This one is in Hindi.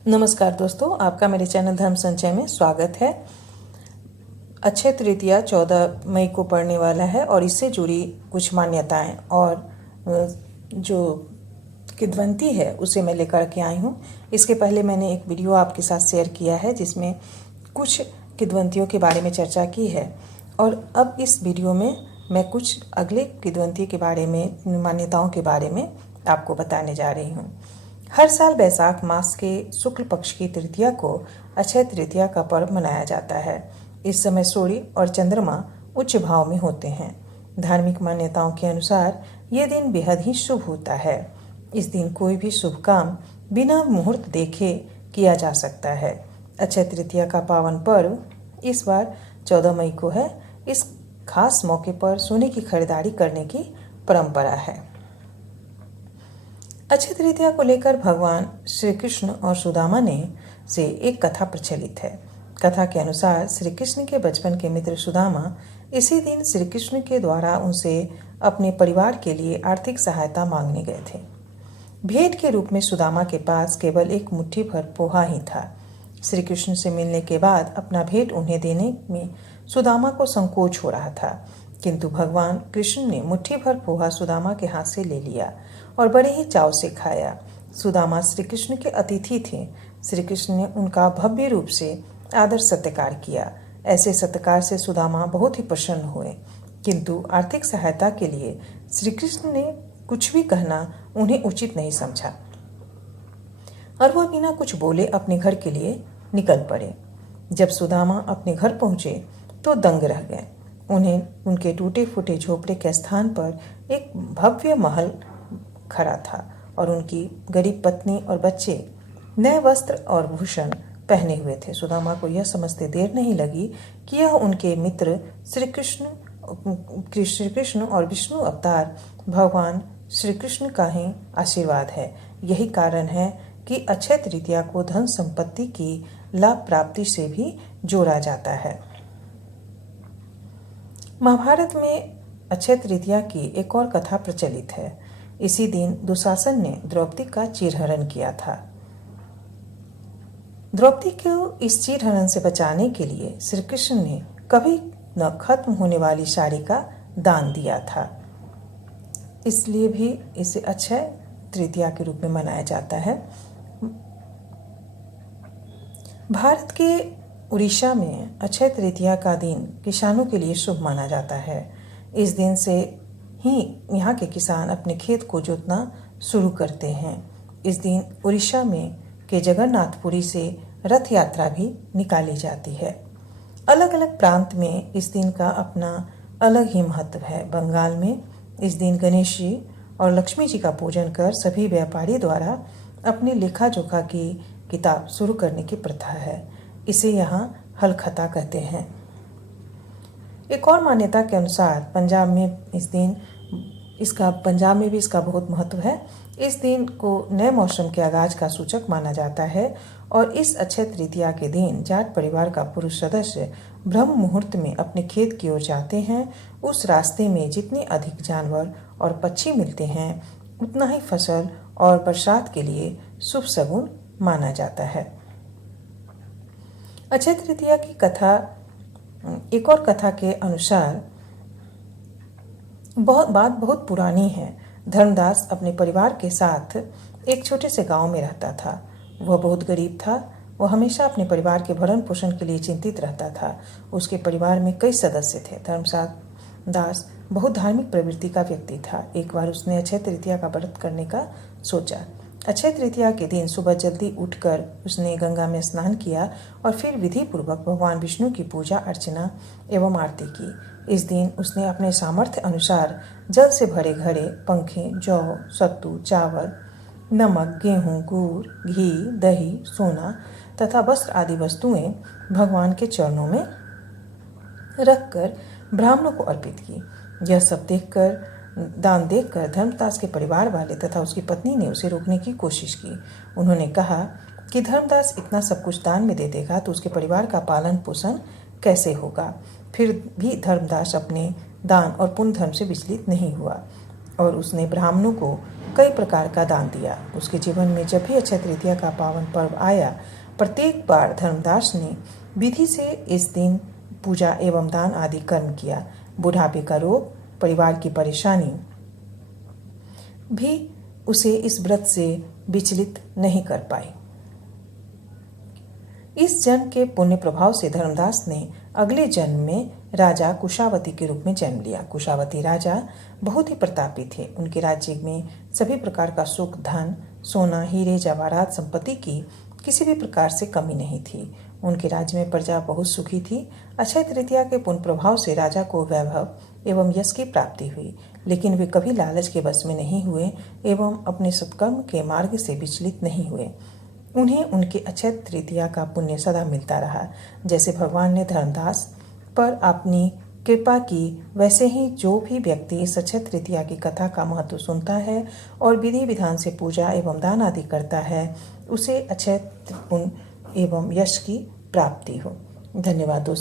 नमस्कार दोस्तों, आपका मेरे चैनल धर्म संचय में स्वागत है। अक्षय तृतीया 14 मई को पड़ने वाला है और इससे जुड़ी कुछ मान्यताएं और जो किद्वंती है उसे मैं लेकर के आई हूँ। इसके पहले मैंने एक वीडियो आपके साथ शेयर किया है जिसमें कुछ किद्वंतियों के बारे में चर्चा की है और अब इस वीडियो में मैं कुछ अगले किद्वंती के बारे में, मान्यताओं के बारे में आपको बताने जा रही हूँ। हर साल वैशाख मास के शुक्ल पक्ष की तृतीया को अक्षय तृतीया का पर्व मनाया जाता है। इस समय सूर्य और चंद्रमा उच्च भाव में होते हैं। धार्मिक मान्यताओं के अनुसार यह दिन बेहद ही शुभ होता है। इस दिन कोई भी शुभ काम बिना मुहूर्त देखे किया जा सकता है। अक्षय तृतीया का पावन पर्व इस बार 14 मई को है। इस खास मौके पर सोने की खरीदारी करने की परंपरा है। अक्षय तृतीया को लेकर भगवान श्री कृष्ण और सुदामा ने से एक कथा प्रचलित है। कथा के अनुसार श्री कृष्ण के बचपन के मित्र सुदामा इसी दिन श्री कृष्ण के द्वारा उनसे अपने परिवार के लिए आर्थिक सहायता मांगने गए थे। भेंट के रूप में सुदामा के पास केवल एक मुट्ठी भर पोहा ही था। श्री कृष्ण से मिलने के बाद अपना भेंट उन्हें देने में सुदामा को संकोच हो रहा था, किंतु भगवान कृष्ण ने मुट्ठी भर पोहा सुदामा के हाथ से ले लिया और बड़े ही चाव से खाया। सुदामा श्री कृष्ण के अतिथि थे। श्री कृष्ण ने उनका भव्य रूप से आदर सत्कार किया। ऐसे सत्कार से सुदामा बहुत ही प्रसन्न हुए, किंतु आर्थिक सहायता के लिए श्री कृष्ण ने कुछ भी कहना उन्हें उचित नहीं समझा और वह बिना कुछ बोले अपने घर के लिए निकल पड़े। जब सुदामा अपने घर पहुंचे तो दंग रह गए। उन्हें उनके टूटे फूटे झोपड़े के स्थान पर एक भव्य महल खड़ा था और उनकी गरीब पत्नी और बच्चे नए वस्त्र और भूषण पहने हुए थे। सुदामा को यह समझते देर नहीं लगी कि यह उनके मित्र श्री कृष्ण और विष्णु अवतार भगवान श्री कृष्ण का ही आशीर्वाद है। यही कारण है कि अक्षय तृतीया को धन संपत्ति की लाभ प्राप्ति से भी जोड़ा जाता है। महाभारत में अक्षय तृतीया की एक और कथा प्रचलित है। इसी दिन दुशासन ने द्रौपदी का चीरहरण किया था। द्रौपदी को इस चीरहरण से बचाने के लिए श्री कृष्ण ने कभी न खत्म होने वाली साड़ी का दान दिया था। इसलिए भी इसे अक्षय तृतीया के रूप में मनाया जाता है। भारत के उड़ीसा में अक्षय तृतीया का दिन किसानों के लिए शुभ माना जाता है। इस दिन से ही यहाँ के किसान अपने खेत को जोतना शुरू करते हैं। इस दिन उड़ीसा में के जगन्नाथपुरी से रथ यात्रा भी निकाली जाती है। अलग अलग प्रांत में इस दिन का अपना अलग ही महत्व है। बंगाल में इस दिन गणेश जी और लक्ष्मी जी का पूजन कर सभी व्यापारी द्वारा अपने लेखा जोखा की किताब शुरू करने की प्रथा है। इसे यहाँ हलखता कहते हैं। एक और मान्यता के अनुसार पंजाब में भी इसका बहुत महत्व है। इस दिन को नए मौसम के आगाज का सूचक माना जाता है और इस अक्षय तृतीया के दिन जाट परिवार का पुरुष सदस्य ब्रह्म मुहूर्त में अपने खेत की ओर जाते हैं। उस रास्ते में जितने अधिक जानवर और पक्षी मिलते हैं उतना ही फसल और बरसात के लिए शुभ शगुन माना जाता है। अक्षय तृतीया की कथा, एक और कथा के अनुसार बहुत पुरानी है। धर्मदास अपने परिवार के साथ एक छोटे से गांव में रहता था। वह बहुत गरीब था। वह हमेशा अपने परिवार के भरण पोषण के लिए चिंतित रहता था। उसके परिवार में कई सदस्य थे। धर्मदास बहुत धार्मिक प्रवृत्ति का व्यक्ति था। एक बार उसने अक्षय तृतीया का व्रत करने का सोचा। अक्षय तृतीया के दिन सुबह जल्दी उठकर उसने गंगा में स्नान किया और फिर विधि पूर्वक भगवान विष्णु की पूजा अर्चना एवं आरती की। इस दिन उसने अपने सामर्थ्य अनुसार जल से भरे घड़े, पंखे, जौ, सत्तू, चावल, नमक, गेहूं, गुड़, घी, दही, सोना तथा वस्त्र आदि वस्तुएं भगवान के चरणों में रखकर ब्राह्मणों को अर्पित की। यह सब दान देखकर धर्मदास के परिवार वाले तथा उसकी पत्नी ने उसे रोकने की कोशिश की। उन्होंने कहा कि धर्मदास इतना सब कुछ दान में दे देगा तो उसके परिवार का पालन पोषण कैसे होगा। फिर भी धर्मदास अपने दान और पुण्य धर्म से विचलित नहीं हुआ और उसने ब्राह्मणों को कई प्रकार का दान दिया। उसके जीवन में जब भी अक्षय तृतीया का पावन पर्व आया, प्रत्येक बार धर्मदास ने विधि से इस दिन पूजा एवं दान आदि कर्म किया। बुढ़ापे का रोग, परिवार की परेशानी भी उसे इस व्रत से विचलित नहीं कर पाई। इस जन्म के पुण्य प्रभाव से धर्मदास ने अगले जन्म में राजा कुशावती के रूप में जन्म लिया। कुशावती राजा बहुत ही प्रतापी थे। उनके राज्य में सभी प्रकार का सुख, धन, सोना, हीरे, जवाहरात, संपत्ति की किसी भी प्रकार से कमी नहीं थी। उनके राज्य में प्रजा बहुत सुखी थी। अक्षय तृतीया के पुण्य प्रभाव से राजा को वैभव एवं यश की प्राप्ति हुई, लेकिन वे कभी लालच के वश में नहीं हुए एवं अपने सत्कर्म के मार्ग से विचलित नहीं हुए। उन्हें उनके अक्षय तृतीया का पुण्य सदा मिलता रहा। जैसे भगवान ने धर्मदास पर अपनी कृपा की, वैसे ही जो भी व्यक्ति इस अक्षय तृतीया की कथा का महत्व सुनता है और विधि विधान से पूजा एवं दान आदि करता है, उसे अक्षय पुण्य एवं यश की प्राप्ति हो। धन्यवाद दोस्तों।